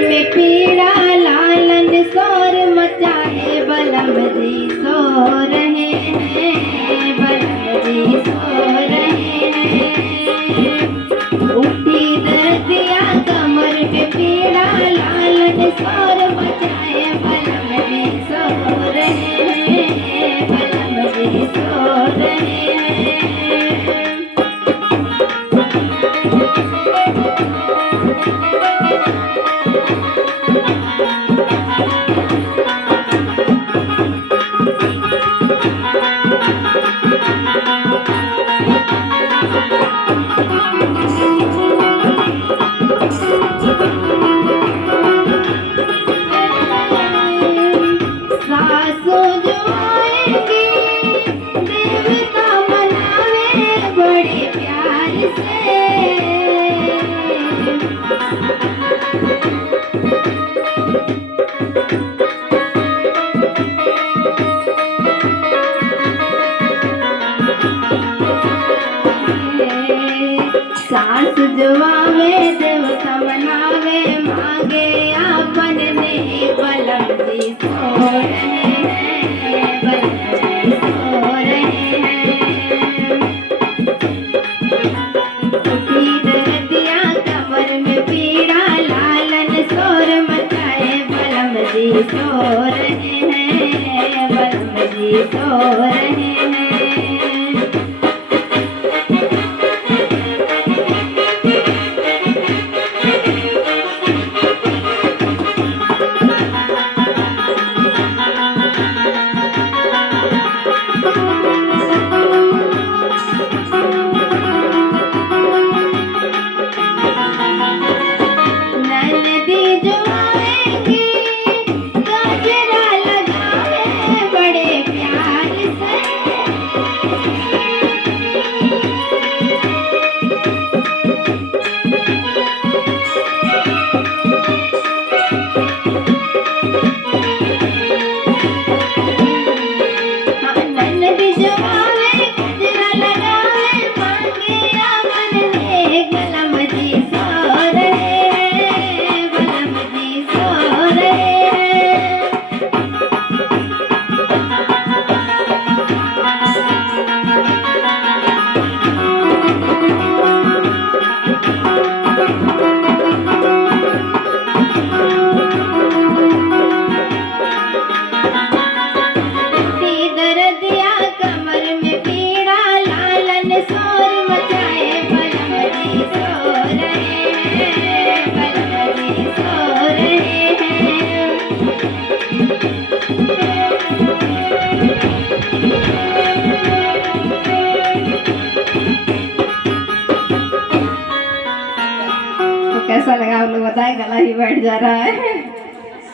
में पीड़ा लालन शोर मचाए बलम जी सो रहे हैं, बलम जी सो रहे हैं। उठी दर्दिया कमर में पीड़ा लालन शोर मचाए बलम जी सो रहे हैं, बलम जी सो रहे हैं। सासू जो आएंगी देवता मनावे बड़े प्यार से। सास जो आवे देवता मनावे मांगे आपन ने बलम जी सो रहे हैं, बलम जी सो रहे हैं। उठी दर्दिया कमर में पीड़ा लालन शोर मचाए बलम जी सो रहे हैं, बलम जी सो रहे हैं। ननदी जो आएंगी गजरा लगावे बड़े प्यार से। हाँ, ननदी जो आवे गजरा लगावे मांगे आपन ने बलम जी सो रहे हैं, बलम जी सो रहे हैं। उठी दर्दिया कमर में पीड़ा लालन शोर मचाए बलम जी सो रहे हैं, बलम जी सो रहे हैं। तो कैसा लगा आप लोग बताएं, गला ही बैठ जा रहा है।